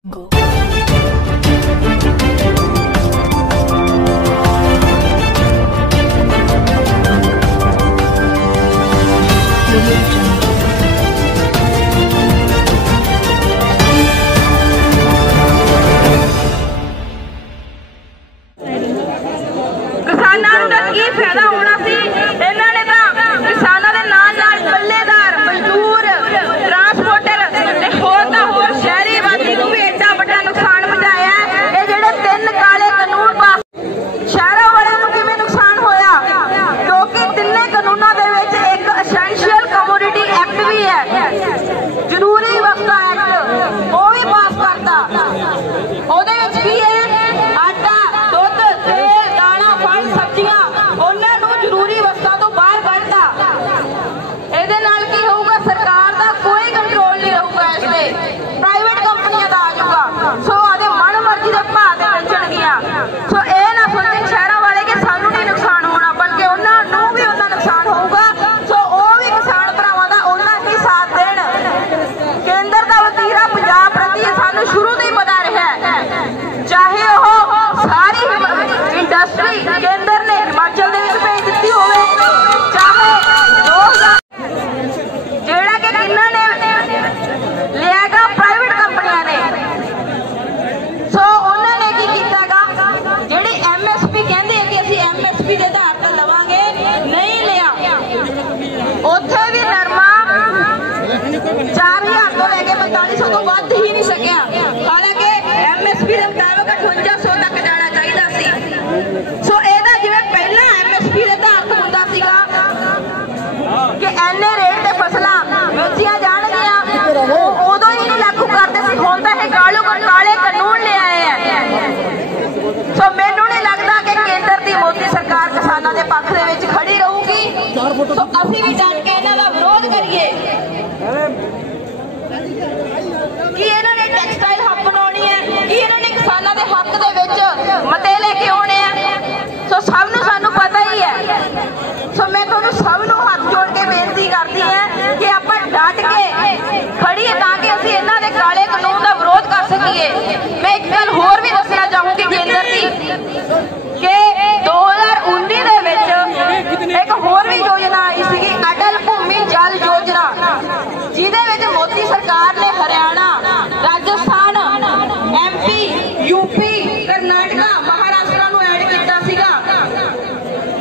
किसानों का की फायदा होना सी, इन्होंने तो किसानों के नाल नाल पल्लेदार मजदूर ट्रांसपोर्टर होर दा होर शहरी आबादी को भी एडा बड़ा नुकसान पहुंचाया। ये जेडे 3 काले कानून पास शहरों वाले को किवें नुकसान होया, क्योंकि 3 कानूनों दे विच एक एसेंशियल कमोडिटी एक्ट भी है, जरूरी वस्तां एक्ट वो भी पास करता। ओदे विच की है आटा दुध तेल दाना फल सब्जियां उन्होंने जरूरी वस्तां तो बाहर कढ़ता। इहदे नाल की होगा, सरकार का कोई कंट्रोल नहीं रहूगा, इससे प्राइवेट कंपनियां दा आ जाऊगा। सो आदे मन मर्जी के भाव से बेचणगियां। सो ये ना सोचन शहरों वाले कि सानू नहीं नुकसान होना, बल्कि उन्होंने भी उन्ना नुकसान होगा। सो वो भी किसान भरावां दा उन्ना ही साथ देण। केंद्र का वतीरा पंजाब प्रति सानू शुरू तो ही पता रहा है, चाहे वो सारी इंडस्ट्री केंद्र ने हिमाचल दे विच भेज दी होवे, चाहे 2000 जेड़ा कि किन्ना ने लियागा प्राइवेट कंपनियां ने। सो उन्होंने की कीतागा, जेड़ी MSP कहंदे कि असीं MSP दे आधार ते लवांगे, नहीं लिया। उत्थे भी नरमा 4000 तो लेके 4500 तो वध ही नहीं सकिया, हालांकि MSP के मुताबिक 5800 तक जाना चाहिए सी। सो एदा जिवें पहला MSP के आधार ते हुंदा सीगा कि एने रेट ते फसलां बेचियां जाणगियां, उदों ही नहीं लागू करदे सी। हुण तां इह काले कानून ले आए हैं। सो मैनूं नहीं लगदा कि केंद्र दी मोदी सरकार किसानां दे पक्ष दे विच खड़ी रहूगी। सो असीं भी डट के इन्हां दा विरोध करिए कि इन्हां ने टैक्सटाइल हब बनाउणी है, कि इन्हां ने किसानां दे हक दे विच मते लेके आउणे आ। सो सब नूं सानूं पता ही है। सो मैं तुहानूं सब नूं हथ जोड़ के बेनती करदी है कि आपां डट के खड़ीए ताकि असीं इन्हां दे काले कानून दा विरोध कर सकीए। मैं एक गल होर भी दसना चाहूंगी केंद्र दी कि 2019 दे विच एक होर भी योजना आई सी, अटल भूमि जल योजना, जिहदे विच मोदी सरकार ने हरियाणा, राजस्थान, MP, UP, कर्नाटका, महाराष्ट्र नूं ऐड कीता सीगा।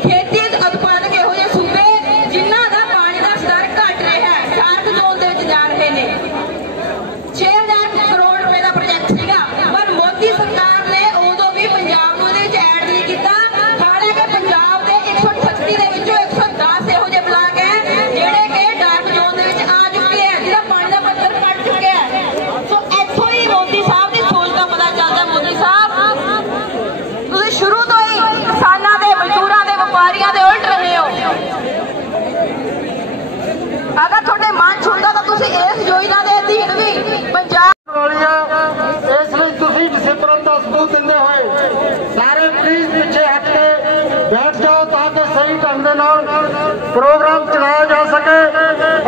खेती उत्पादक इहो जिहे सूबे जिन्हां दा पानी दा स्तर घट रहा है, डार्क जोन दे विच जा रहे ने। 6000 करोड़ रुपए का प्रोजेक्ट सीगा, पर मोदी सरकार ने उदों भी पंजाब नूं इहदे विच ऐड नहीं कीता। हालांकि पंजाब दे 138 दे विचों 110 इहो जिहे ब्लाक है जिहड़े कि डार्क जोन दे विच आ चुके हैं, जिहदा पानी दा पੱਧਰ घट चुका है। सो इत्थों ही मोदी साहब की सोच का पता चलता। मोदी साहब तुसीं शुरू तो ही किसानां दे, मजदूरां दे, व्यापारियां दे उल्ट रहे हो। अगर तुहाडे मन च हुंदा तां तुसीं इस योजना दे अधीन भी पंजाब इसलिए तुसीं डिसिपलिन का सबूत दिंदे होए सारे प्लीज पिछे हट के बैठ जाओ ताकि सही ढंग दे नाल प्रोग्राम चलाया जा सके।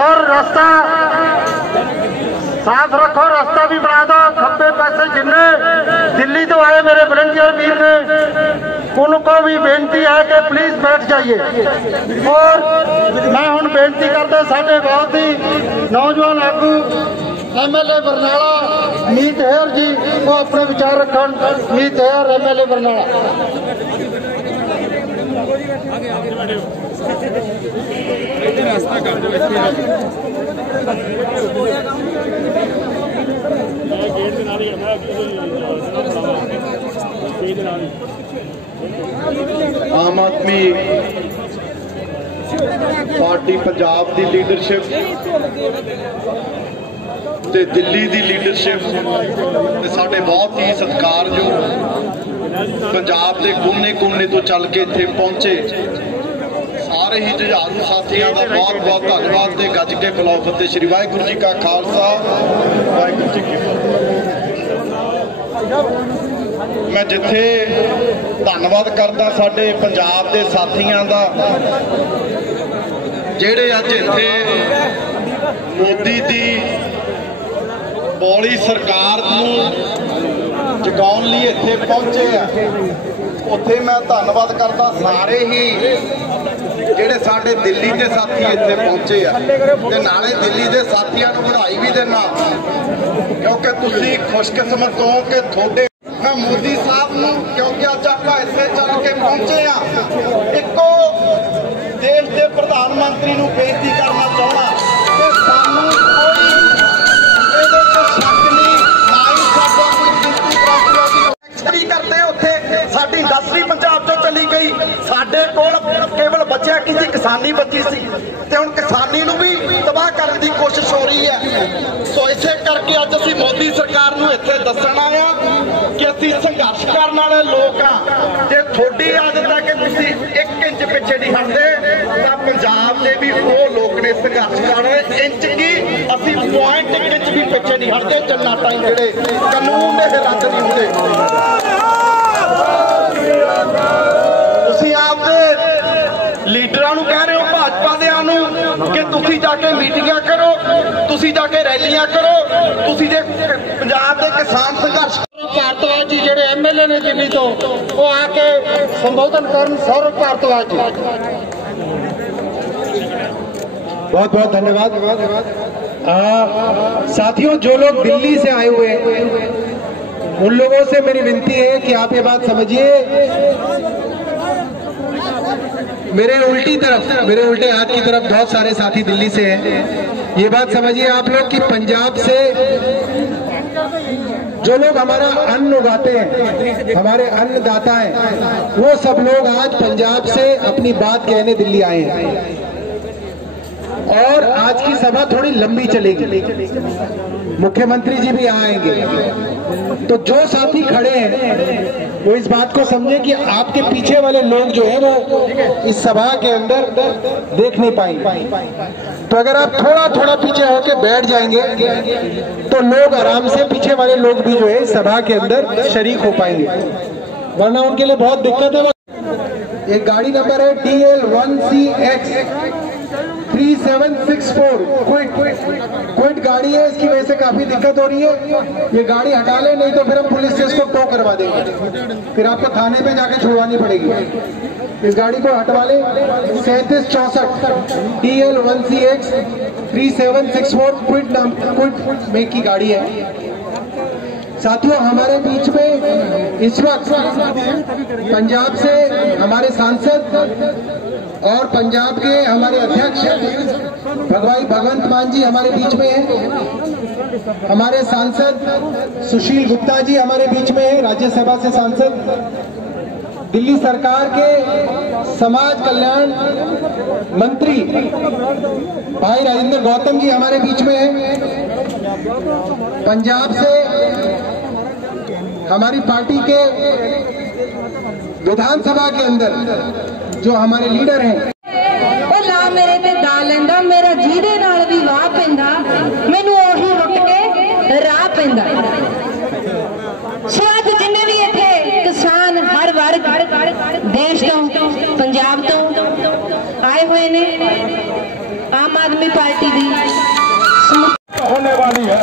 और रास्ता साफ रखो, रास्ता भी बना दो। खब्बे पासे जिन्ने दिल्ली तो आए मेरे वलंटियर वीर ने, उनको भी बेनती है कि प्लीज बैठ जाइए। और मैं हुण बेनती करदा साडे बहुत ही नौजवान आगू MLA बरनाला मीत हेयर जी, वो अपने विचार रखन। मीत हेयर MLA बरनाला। आम आदमी पार्टी पंजाब की लीडरशिप ते दिल्ली की लीडरशिप साडे बहुत ही सत्कारयोग पंजाब के कोने कोने तो चल के इत्थे पहुंचे सारे ही जुझारू साथियों का बहुत बहुत धन्यवाद। ते गज के बुलाओ फतेह। श्री वाहिगुरू जी का खालसा, वाहिगुरू जी की फतेह। मैं जिथे धन्यवाद करदा साडे पंजाब के साथियों का जेड़े अज इत्थे मोदी दी बौली सरकार नूं ਛਡਾਉਣ ਲਈ ਇੱਥੇ ਪਹੁੰਚੇ ਆ। ਉੱਥੇ ਮੈਂ ਧੰਨਵਾਦ ਕਰਦਾ ਸਾਰੇ ਹੀ ਜਿਹੜੇ ਸਾਡੇ ਦਿੱਲੀ ਦੇ ਸਾਥੀ ਇੱਥੇ ਪਹੁੰਚੇ ਆ, ਤੇ ਨਾਲੇ ਦਿੱਲੀ ਦੇ ਸਾਥੀਆਂ ਨੂੰ ਵਧਾਈ ਵੀ ਦੇਣਾ, ਕਿਉਂਕਿ ਤੁਸੀਂ ਖੁਸ਼ਕਿਸਮਤ ਹੋ ਕਿ ਤੁਹਾਡੇ मैं मोदी साहब ਨੂੰ, क्योंकि ਅੱਜ ਆਪਾਂ ਇੱਥੇ ਚੱਲ ਕੇ ਪਹੁੰਚੇ ਆ, ਇੱਕੋ ਦੇਸ਼ ਦੇ ਪ੍ਰਧਾਨ ਮੰਤਰੀ ਨੂੰ ਬੇਨਤੀ ਕਰਨਾ ਚਾਹੁੰਦਾ ਕਿ ਸਾਨੂੰ ਕੋਈ ਇਹਦੇ ਤੇ ਸ਼ੱਕ ਨਹੀਂ, ਨਾ ਹੀ ਸਾਡਾ ਕੋਈ ਕਿੰਤੂ ਪ੍ਰਾਪਤੀਆਂ ਦੀ ਐਕਸਟਰੀ ਕਰਦੇ। ਉੱਥੇ ਸਾਡੀ ਇੰਡਸਟਰੀ ਪੰਜਾਬ ਤੋਂ ਚਲੀ ਗਈ, ਸਾਡੇ ਕੋਲ ਕੇਵਲ ਬਚਿਆ ਕਿਸੇ ਕਿਸਾਨੀ ਬਚੀ ਸੀ, ਤੇ ਹੁਣ ਕਿਸਾਨੀ ਨੂੰ ਵੀ ਤਬਾਹ ਕਰਨ ਦੀ ਕੋਸ਼ਿਸ਼ ਹੋ ਰਹੀ ਹੈ। ਸੋ ਇਸੇ ਕਰਕੇ ਅੱਜ ਅਸੀਂ ਮੋਦੀ ਸਰਕਾਰ ਨੂੰ ਇੱਥੇ ਦੱਸਣ ਆਏ ਆ ਕਿ ਅਸੀਂ ਸੰਘਰਸ਼ ਕਰਨ ਵਾਲੇ ਲੋਕ ਆ। ਜੇ ਤੁਹਾਡੀ ਆਦਤ ਹੈ ਕਿ ਤੁਸੀਂ 1 ਇੰਚ ਪਿੱਛੇ ਨਹੀਂ ਹਟਦੇ, ਤਾਂ ਪੰਜਾਬ ਦੇ ਵੀ ਉਹ ਲੋਕ ਨੇ ਸੰਘਰਸ਼ ਕਰ ਰਹੇ, ਇੰਚ ਕੀ ਅਸੀਂ 0.1 ਇੰਚ ਵੀ ਪਿੱਛੇ ਨਹੀਂ ਹਟਦੇ। ਜੰਨਾ ਟਾਈਮ ਜਿਹੜੇ ਕਾਨੂੰਨ ਦੇ ਰੱਦ ਨਹੀਂ ਹੁੰਦੇ। ਤੁਸੀਂ ਆਪਦੇ ਲੀਡਰਾਂ ਨੂੰ ਕਹਿ ਰਹੇ ਹੋ, ਭਾਜਪਾ ਦਿਆਂ ਨੂੰ, ਕਿ ਤੁਸੀਂ ਜਾ ਕੇ ਮੀਟਿੰਗਾਂ ਕਰੋ, ਤੁਸੀਂ ਜਾ ਕੇ ਰੈਲੀਆਂ ਕਰੋ, ਤੁਸੀਂ ਜੇ ਪੰਜਾਬ ਦੇ ਕਿਸਾਨ ਸੰਘਰਸ਼ ਭਾਰਤਵਾਜ जी ਜਿਹੜੇ MLA ने दिल्ली तो वो आके संबोधन करन। सौरभ भारद्वाज जी बहुत बहुत धन्यवाद। साथियों, जो लोग दिल्ली से आए हुए हैं उन लोगों से मेरी विनती है कि आप ये बात समझिए, मेरे उल्टे हाथ की तरफ बहुत सारे साथी दिल्ली से हैं। ये बात समझिए आप लोग कि पंजाब से जो लोग हमारा अन्न उगाते हैं, हमारे अन्नदाता हैं, वो सब लोग आज पंजाब से अपनी बात कहने दिल्ली आए हैं। और आज की सभा थोड़ी लंबी चलेगी, मुख्यमंत्री जी भी आएंगे, तो जो साथी खड़े हैं वो इस बात को समझे कि आपके पीछे वाले लोग जो है वो इस सभा के अंदर देख नहीं पाएंगे। तो अगर आप थोड़ा थोड़ा पीछे होके बैठ जाएंगे तो लोग आराम से, पीछे वाले लोग भी जो है इस सभा के अंदर शरीक हो पाएंगे, वरना उनके लिए बहुत दिक्कत है। एक गाड़ी नंबर है DL1CX 3764 क्विट गाड़ी है, इसकी वजह से काफी दिक्कत हो रही है। ये गाड़ी हटा ले, नहीं तो फिर हम पुलिस से इसको टो करवा देंगे, फिर आपको थाने पे जाके छुड़वानी पड़ेगी। इस गाड़ी को हटवा ले। 3764 DL1CX 3764 क्विट मेक की गाड़ी है। साथियों, हमारे बीच में इस वक्त पंजाब से हमारे सांसद और पंजाब के हमारे अध्यक्ष भाई भगवंत मान जी हमारे बीच में हैं। हमारे सांसद सुशील गुप्ता जी हमारे बीच में हैं, राज्यसभा से सांसद। दिल्ली सरकार के समाज कल्याण मंत्री भाई राजेंद्र गौतम जी हमारे बीच में हैं। पंजाब से हमारी पार्टी के विधानसभा के अंदर जो हमारे लीडर हैं, ला मेरे ते दा लेंदा, मेरा जीदे नाल भी वाह पैंदा, मैनू ओही लुट के राह पैंदा। सो अज जिन्ने भी इत्थे किसान हर वर्ग देश तो पंजाब तो आए हुए ने, आम आदमी पार्टी दी होने वाली है।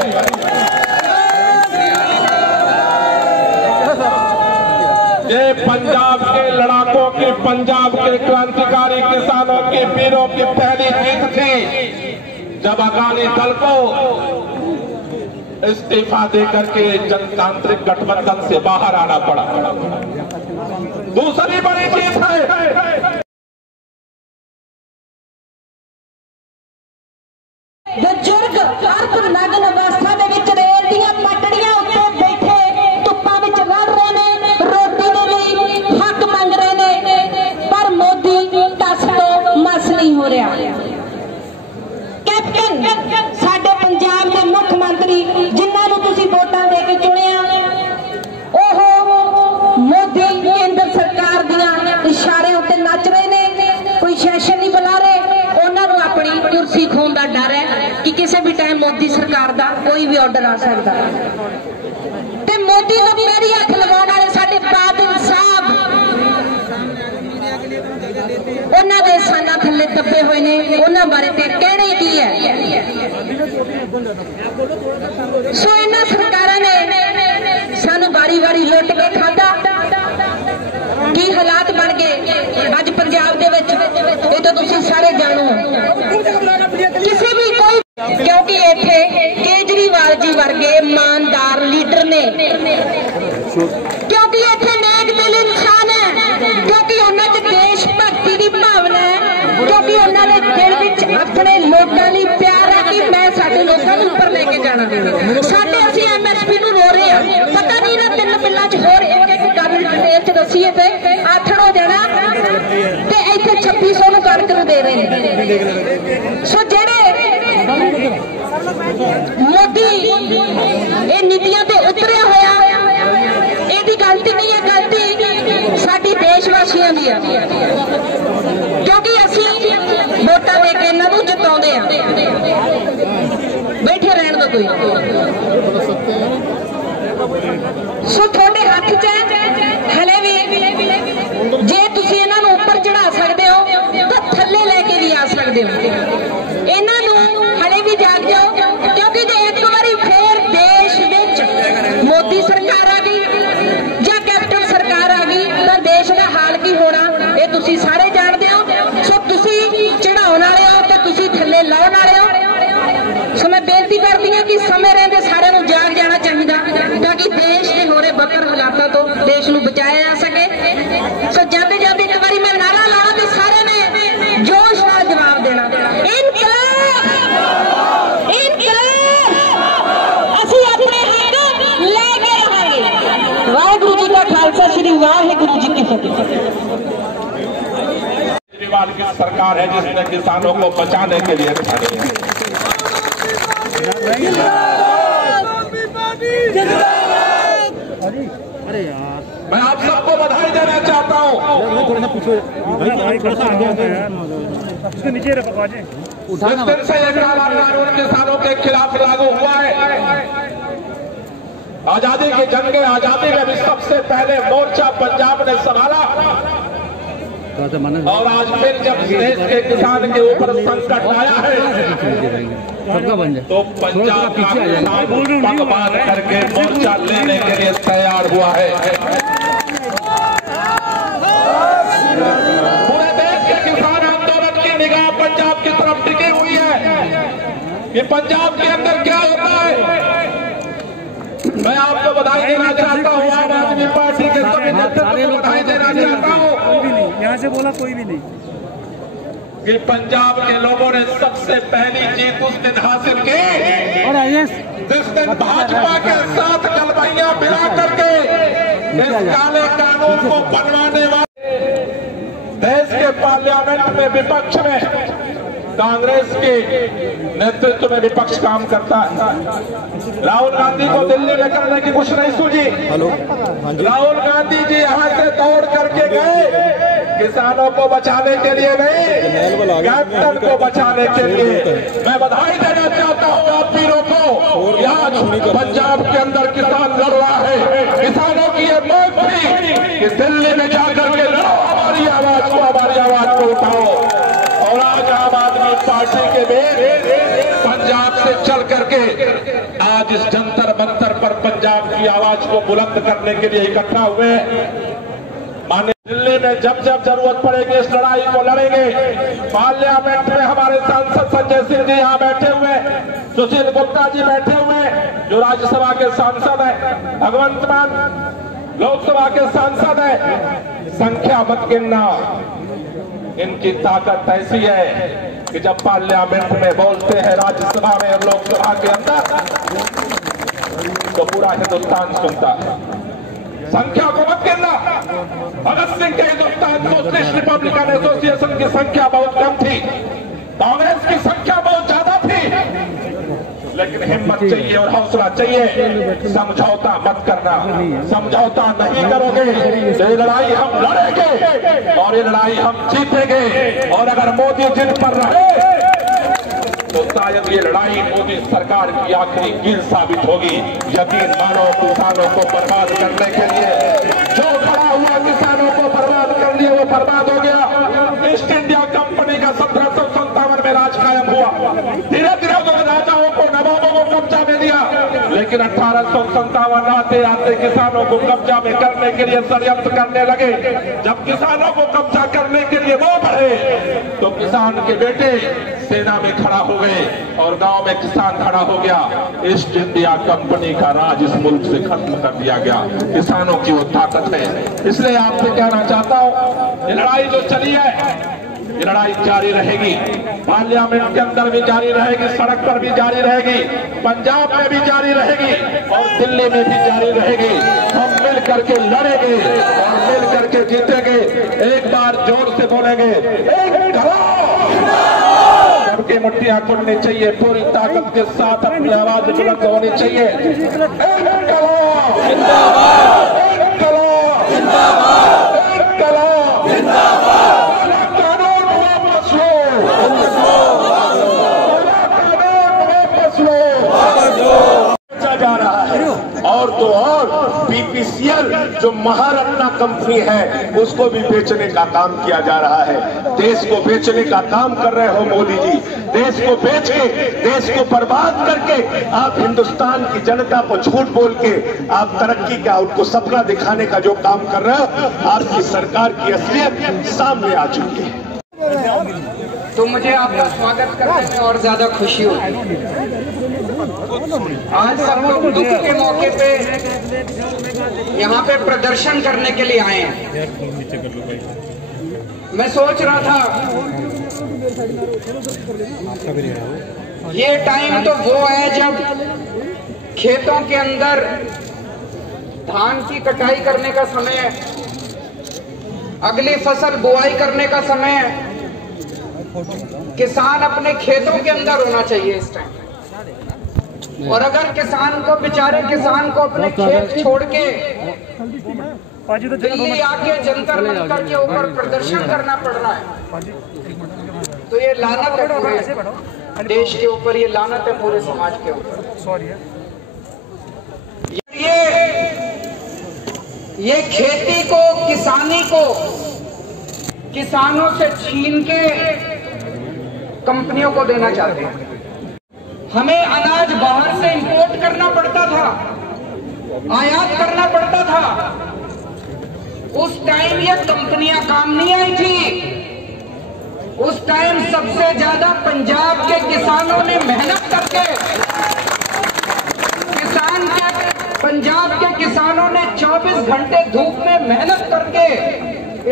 ये पंजाब के लड़ाकों की, पंजाब के क्रांतिकारी किसानों के वीरों की पहली जीत थी, जब अकाली दल को इस्तीफा देकर के जनतांत्रिक गठबंधन से बाहर आना पड़ा। दूसरी बड़ी जीत है बुजुर्ग अर्थ नग्न अवस्था दे विच रेल दीआं पटड़ियां उत्ते बैठे धुप्पां विच लड़ रहे ने, रोटी दे लई हक मंग रहे ने, पर मोदी टस तो मस नहीं हो रहा। कैप्टन साडे पंजाब दे मुख मंत्री जिन्हां नूं तुसीं वोटां दे के चुनिया, ओह मोदी केंद्र सरकार दीआं इशारे उत्ते नच रहे ने, कोई सैशन नहीं बुला रहे। उन्हां नूं अपनी कुर्सी खोण दा डर है कि किसी भी टाइम मोदी सरकार का कोई भी ऑर्डर आ सकता है। ते मोदी को मेरी हथ लगाने वाले साडे बादल साहब उन्हां दे साना थल्ले दबे हुए ने, उन्हां बारे ते कहने की है। सो इन्हां सरकारां ने सानू बारी बारी पंजाब दे विच ये तो तुसीं सारे जाणो किसी भी कोई, क्योंकि इत्थे केजरीवाल जी वर्गे ईमानदार लीडर ने, क्योंकि इत्थे नेक दिल इंसान है, क्योंकि उन्हां च देश भक्ति की भावना है, क्योंकि उन्होंने दिल विच अपने लोगों लिए प्यार है कि मैं साडे लोगों को ऊपर लेके जाना। साडे असीं MSP नूं रो रहे हैं, पता नहीं ना 3 बिल्लां च होर एक एक गल डिटेल च दसीए ते आथण हो जाना ते इत्थे 2600 नूं कणक नूं दे रहे हैं। सो जेड़े मोदी ये नीतियां ते उतरिया होया, इहदी गलती नहीं है, गलती साडी देशवासियों दी है, क्योंकि असीं वोटां दे के इन्हां नूं जिताउंदे आ। बैठे रहण दो कोई। सो तुहाडे हत्थ च हले भी जे तुसीं इन्हां नूं उपर चढ़ा सकदे हो तां थल्ले लैके भी आ सकदे हो। इन्हां नूं हले भी जाग जाओ, क्योंकि जे एक बारी फिर देश विच मोदी सरकार आ गई जां कैप्टन सरकार आ गई तां देश दा हाल की होना ये तुसीं सारे जाणदे हो। सो तुसीं चढ़ाउण वाले हो ते तुसीं थल्ले लाउण वाले हो। सो मैं बेनती करदी हां कि समय रहंदे सारिआं नूं जाग जाना चाहिदा ताकि देश दे हो रहे बदतर हालातां तो देश नूं बचाया जा सके। सो जाते जाते एक बारी मैं नारा लाना ते सारे ने जोश नाल जवाब देना, इनकलाब इनकलाब, असीं अपने हक लैके रहांगे। वाहिगुरू जी का खालसा, श्री वाहिगुरू जी की फतेह। केजरीवाल की सरकार है जिसने किसानों को बचाने के लिए खड़ी है। मैं आप सबको बधाई देना चाहता हूँ। जिस दिन से ये काला कानून किसानों के खिलाफ लागू हुआ है, आजादी की जंग आजादी में भी सबसे पहले मोर्चा पंजाब ने संभाला, और आज फिर जब देश के किसान के ऊपर संकट आया है तो पंजाब का किसान पगबान करके मोर्चा लेने के लिए तैयार हुआ है। पूरे देश के किसान आंदोलन की निगाह पंजाब की तरफ टिकी हुई है कि पंजाब के अंदर क्या होता है। मैं आपको बधाई देना चाहता हूँ, आम आदमी पार्टी के सभी नेतृत्व को बधाई देना चाहता हूँ। यहाँ से बोला कोई भी नहीं कि पंजाब के लोगों ने सबसे पहली जीत उस दिन हासिल की जिस दिन भाजपा के साथ गलबैया मिला करके इस काले कानून को बनवाने वाले देश के पार्लियामेंट में विपक्ष में कांग्रेस के नेतृत्व में विपक्ष काम करता है। राहुल गांधी को दिल्ली में करने की कुछ नहीं सूझी। राहुल गांधी जी यहाँ से दौड़ करके गए, किसानों को बचाने के लिए नहीं, कैप्टन को बचाने के लिए। मैं बधाई देना चाहता हूँ आप वीरों को। आज पंजाब के अंदर किसान लड़ रहा है, किसानों की ये मांग थी कि दिल्ली में जाकर के लड़ो, हमारी आवाज को उठाओ। और आज आम आदमी पार्टी के बीच पंजाब से चल करके आज इस जंतर मंतर पर पंजाब की आवाज को बुलंद करने के लिए इकट्ठा हुए। माननीय दिल्ली में जब जब जरूरत पड़ेगी इस लड़ाई को लड़ेंगे। पार्लियामेंट में हमारे सांसद संजय सिंह जी यहाँ बैठे हुए, सुशील गुप्ता जी बैठे हुए जो राज्यसभा के सांसद हैं, भगवंत मान लोकसभा के सांसद हैं। संख्या मत गिनना, इनकी ताकत ऐसी है कि जब पार्लियामेंट में बोलते हैं, राज्यसभा में और लोकसभा के अंदर, तो पूरा हिंदुस्तान सुनता है। संख्या को मत गिनना। भगत सिंह के हिंदुस्तान सोशलिस्ट रिपब्लिकन एसोसिएशन की संख्या बहुत कम थी, कांग्रेस की संख्या बहुत ज्यादा थी, लेकिन हिम्मत चाहिए और हौसला चाहिए। समझौता मत करना, समझौता नहीं करोगे तो ये लड़ाई हम लड़ेंगे और ये लड़ाई हम जीतेंगे। और अगर मोदी जिद पर रहे तो शायद ये लड़ाई मोदी सरकार की आखिरी कील साबित होगी। यकीन मानो, किसानों को बर्बाद करने के लिए जो खड़ा हुआ, किसानों को बर्बाद कर लिया, वो बर्बाद हो गया। ईस्ट इंडिया कंपनी का 1757 में राज कायम हुआ। धीरे धीरे राजाओं को, नवाबों को कब्जा में दिया, लेकिन लेकिन 1857 आते आते किसानों को कब्जा में करने के लिए षड्यंत्र करने लगे। जब किसानों को कब्जा करने के लिए वो बढ़े तो किसान के बेटे सेना में खड़ा हो गए और गांव में किसान खड़ा हो गया। ईस्ट इंडिया कंपनी का राज इस मुल्क से खत्म कर दिया गया। किसानों की वो ताकत है। इसलिए आपसे कहना चाहता हूं, ये लड़ाई जो चली है ये लड़ाई जारी रहेगी। पार्लियामेंट के अंदर भी जारी रहेगी, सड़क पर भी जारी रहेगी, पंजाब में भी जारी रहेगी और दिल्ली में भी जारी रहेगी। हम मिल करके लड़ेंगे और मिल करके जीतेंगे। एक बार जोर से बोलेंगे, सबकी मुट्ठियां खुलनी चाहिए, पूरी ताकत के साथ अपनी आवाज बुलंद होनी चाहिए। जा रहा है और तो और बीपीसीएल जो महारत्ना कंपनी है उसको भी बेचने का काम किया जा रहा है। देश को बेचने का काम कर रहे हो मोदी जी। देश को बेच के, देश को बर्बाद करके आप हिंदुस्तान की जनता को झूठ बोल के आप तरक्की का, उनको सपना दिखाने का जो काम कर रहे हो, आपकी सरकार की असलियत सामने आ चुकी है। तो मुझे आपका स्वागत करने में और ज्यादा खुशी होती है। आज सब लोग दुख के मौके पे यहाँ पे प्रदर्शन करने के लिए आए हैं। मैं सोच रहा था ये टाइम तो वो है जब खेतों के अंदर धान की कटाई करने का समय है, अगली फसल बुआई करने का समय है। किसान अपने खेतों के अंदर होना चाहिए इस टाइम। और अगर किसान को, बेचारे किसान को अपने खेत छोड़ के दिल्ली आके जंतर मंतर के ऊपर प्रदर्शन करना पड़ रहा है, तो ये लानत है पूरे देश के ऊपर, ये लानत है पूरे समाज के ऊपर। ये खेती को, किसानी को किसानों से छीन के कंपनियों को देना चाहते हैं। हमें अनाज बाहर से इंपोर्ट करना पड़ता था, आयात करना पड़ता था। उस टाइम ये कंपनियां काम नहीं आई थी। उस टाइम सबसे ज्यादा पंजाब के किसानों ने मेहनत करके, पंजाब के किसानों ने 24 घंटे धूप में मेहनत करके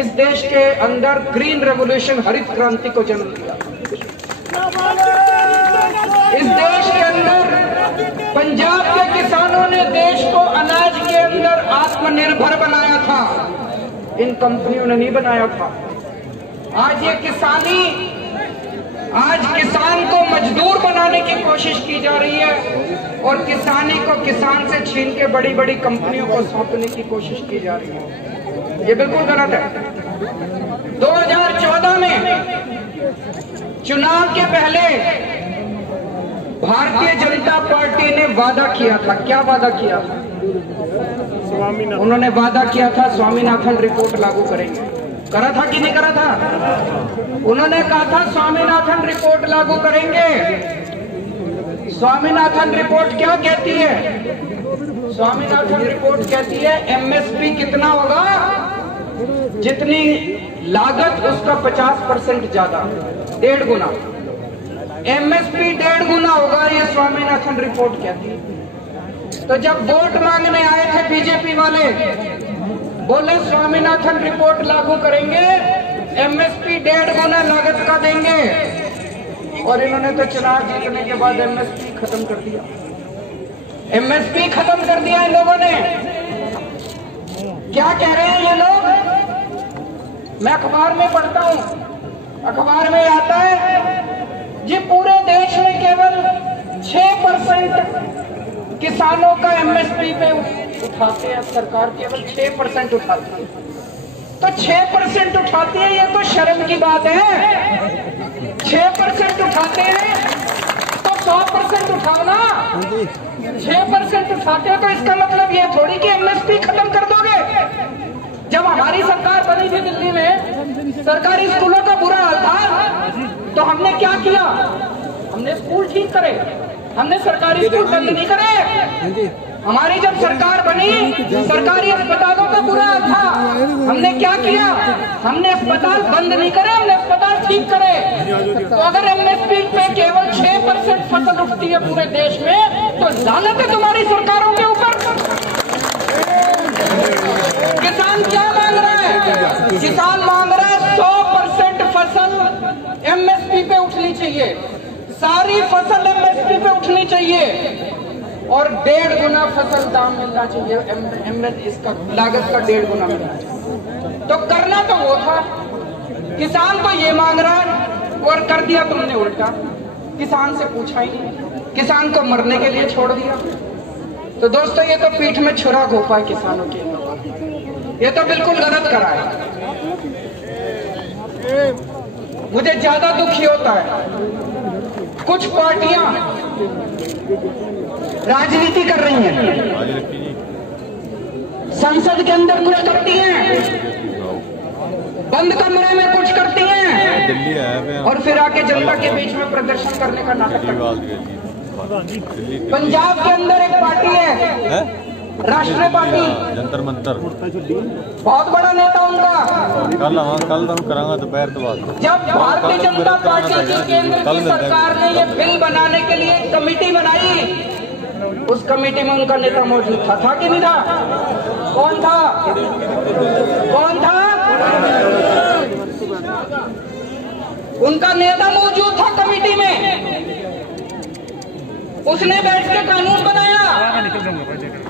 इस देश के अंदर ग्रीन रेवोल्यूशन, हरित क्रांति को जन्म दिया। इस देश के अंदर पंजाब के किसानों ने देश को अनाज के अंदर आत्मनिर्भर बनाया था, इन कंपनियों ने नहीं बनाया था। आज ये आज किसान को मजदूर बनाने की कोशिश की जा रही है और किसानी को किसान से छीन के बड़ी बड़ी कंपनियों को सौंपने की कोशिश की जा रही है। ये बिल्कुल गलत है। 2014 में चुनाव के पहले भारतीय जनता पार्टी ने वादा किया था। क्या वादा किया था? उन्होंने वादा किया था स्वामीनाथन रिपोर्ट लागू करेंगे। करा था कि नहीं करा था? उन्होंने कहा था स्वामीनाथन रिपोर्ट लागू करेंगे। स्वामीनाथन रिपोर्ट क्या कहती है? स्वामीनाथन रिपोर्ट कहती है एमएसपी कितना होगा, जितनी लागत उसका 50% ज्यादा, 1.5 गुना। एमएसपी 1.5 गुना होगा, ये स्वामीनाथन रिपोर्ट कहती है। तो जब वोट मांगने आए थे बीजेपी वाले, बोले स्वामीनाथन रिपोर्ट लागू करेंगे, एमएसपी 1.5 गुना लागत का देंगे, और इन्होंने तो चुनाव जीतने के बाद एमएसपी खत्म कर दिया। एमएसपी खत्म कर दिया इन लोगों ने। क्या कह रहे हैं ये लोग? मैं अखबार में पढ़ता हूं, अखबार में आता है जी पूरे देश में केवल 6% किसानों का एमएसपी पे उठाते हैं, सरकार केवल 6% उठाती है। तो 6% उठाती है, ये तो शर्म की बात है। 6% उठाते हैं तो 100% उठाओ ना। 6% उठाते हो तो इसका मतलब ये थोड़ी कि एमएसपी खत्म कर दोगे। जब हमारी सरकार बनी थी दिल्ली में, सरकारी स्कूलों का बुरा हाल था, तो हमने क्या किया? हमने स्कूल ठीक करे, हमने सरकारी स्कूल बंद नहीं करे। हमारी जब सरकार बनी, सरकारी अस्पतालों का बुरा हाल था, हमने क्या किया? हमने अस्पताल बंद नहीं करे, हमने अस्पताल ठीक करे। तो अगर एमएसपी पे केवल 6% फसल उठती है पूरे देश में, तो लानत है तुम्हारी सरकारों के ऊपर। किसान क्या मांग रहा है? किसान मांग रहा है 100% फसल एमएसपी पे उठनी चाहिए, सारी फसल एमएसपी पे उठनी चाहिए और 1.5 गुना फसल दाम मिलना चाहिए। इसका लागत का 1.5 गुना मिलना चाहिए। तो करना तो वो था, किसान तो ये मांग रहा है और कर दिया तुमने उल्टा। किसान से पूछा ही नहीं, किसान को मरने के लिए छोड़ दिया। तो दोस्तों ये तो पीठ में छुरा घोंपा है किसानों के, ये तो बिल्कुल गलत करा है। मुझे ज्यादा दुखी होता है कुछ पार्टियां राजनीति कर रही हैं, संसद के अंदर कुछ करती हैं, बंद कमरे में कुछ करती हैं और फिर आके जनता के बीच में प्रदर्शन करने का नाटक करती हैं। पंजाब के अंदर एक पार्टी है राष्ट्रीय पार्टी, जंतर मंतर, बहुत बड़ा नेता उनका। कल करांगा दोपहर के बाद। जब भारतीय जनता पार्टी की केंद्र की सरकार ने ये बिल बनाने के लिए कमेटी बनाई, उस कमेटी में उनका नेता मौजूद था कि नहीं था? कौन था? कौन था? उनका नेता मौजूद था कमेटी में। उसने बैठ के कानून बनाया,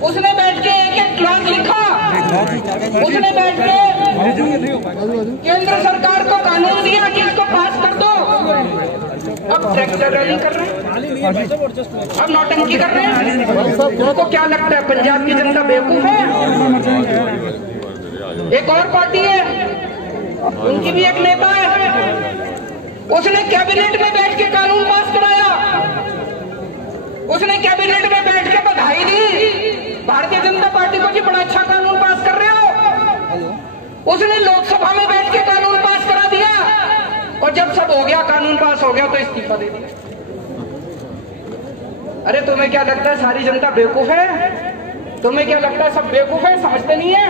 उसने बैठ के एक क्लास लिखा, उसने बैठ के केंद्र सरकार को कानून दिया कि इसको पास कर दो। अब ट्रैक्टर रैली कर रहे हैं, अब नौटंकी कर रहे हैं। उनको क्या लगता है पंजाब की जनता बेवकूफ है? एक और पार्टी है, उनकी भी एक नेता है, उसने कैबिनेट में बैठ के कानून पास कराया, उसने कैबिनेट में बैठ के बधाई दी भारतीय जनता पार्टी को कि बड़ा अच्छा कानून पास कर रहे हो। उसने लोकसभा में बैठ के कानून पास करा दिया और जब सब हो गया, कानून पास हो गया, तो इस्तीफा दे दिया। अरे तुम्हें क्या लगता है सारी जनता बेवकूफ है? तुम्हें क्या लगता है सब बेवकूफ है, समझते नहीं है?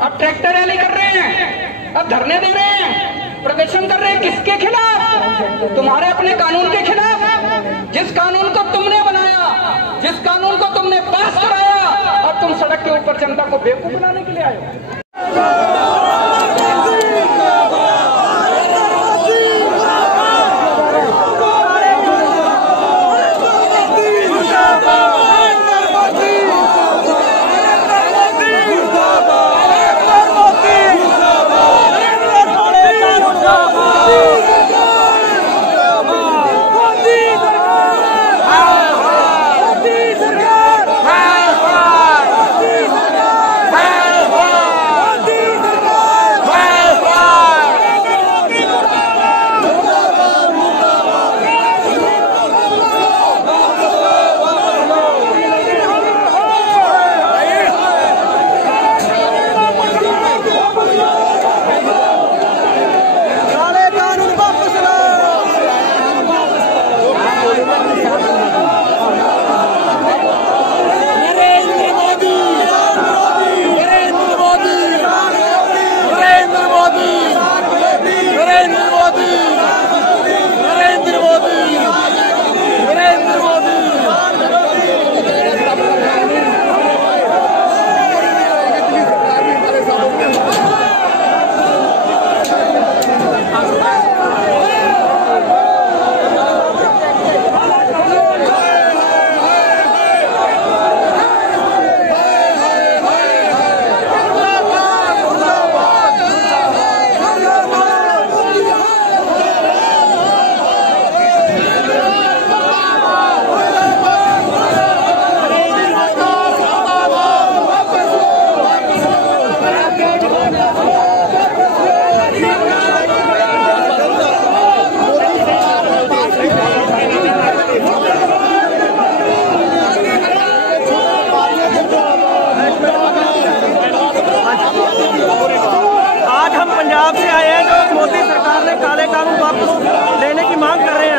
अब ट्रैक्टर रैली कर रहे हैं, अब धरने दे रहे हैं, प्रदर्शन कर रहे हैं, किसके खिलाफ? तुम्हारे अपने कानून के खिलाफ, जिस कानून को तुमने बनाया, जिस कानून को तुमने पास कराया, और तुम सड़क के ऊपर जनता को बेवकूफ बनाने के लिए आए हो। पंजाब से आए हैं जो मोदी सरकार ने काले कानून वापस लेने की मांग कर रहे हैं।